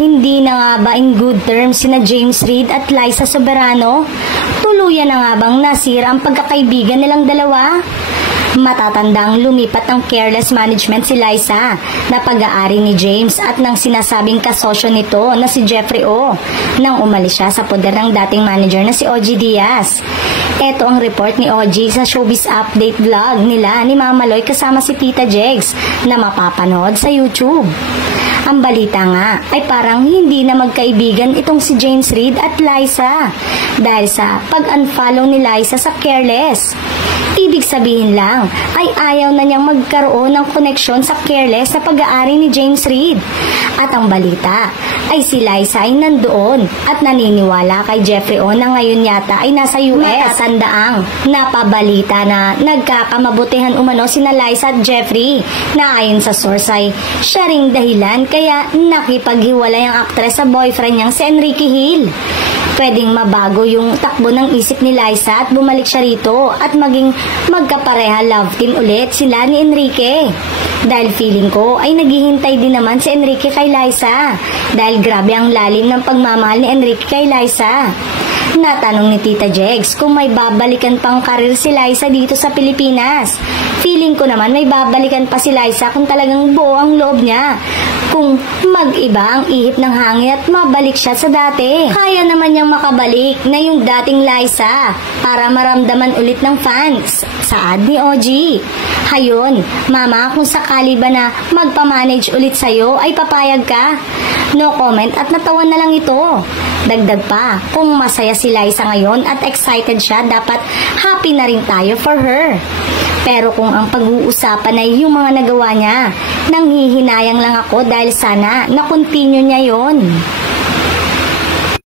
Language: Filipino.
Hindi na nga ba in good terms sina James Reid at Liza Soberano? Tuluyan na nga bang nasira ang pagkakaibigan nilang dalawa? Matatandang lumipat ng careless management si Liza na pag-aari ni James at ng sinasabing kasosyo nito na si Jeffrey O nang umalis siya sa poder ng dating manager na si OG Diaz. Ito ang report ni OG sa Showbiz Update vlog nila ni Mama Loy kasama si Tita Jegs na mapapanood sa YouTube. Ang balita nga ay parang hindi na magkaibigan itong si James Reid at Liza dahil sa pag-unfollow ni Liza sa Careless. Ibig sabihin lang ay ayaw na niyang magkaroon ng koneksyon sa Careless sa pag-aari ni James Reid. At ang balita ay si Liza ay nandoon at naniniwala kay Jeffrey O na ngayon yata ay nasa US. Matatandang napabalita na nagkakamabutihan umano sina Liza at Jeffrey na ayon sa source ay siya ring dahilan kaya nakipaghiwalay ang aktres sa boyfriend niyang si Enrique Hill. Pwedeng mabago yung takbo ng isip ni Liza at bumalik siya rito at maging magkapareha love team ulit sila ni Enrique. Dahil feeling ko ay naghihintay din naman si Enrique kay Liza dahil grabe ang lalim ng pagmamahal ni Enrique kay Liza. Natanong ni Tita Jegs kung may babalikan pang karir si Liza dito sa Pilipinas. Feeling ko naman may babalikan pa si Liza kung talagang buo ang loob niya. Kung mag-iba ang ihip ng hangin at mabalik siya sa dati. Kaya naman niyang makabalik na yung dating Liza para maramdaman ulit ng fans. Saad ni OG. Hayon, Mama, kung sakali ba na magpamanage ulit sa'yo ay papayag ka? No comment at natawa na lang ito. Dagdag pa, kung masaya si Liza ngayon at excited siya, dapat happy na rin tayo for her. Pero kung ang pag-uusapan ay yung mga nagawa niya, nanghihinayang lang ako dahil sana na-continue niya yon.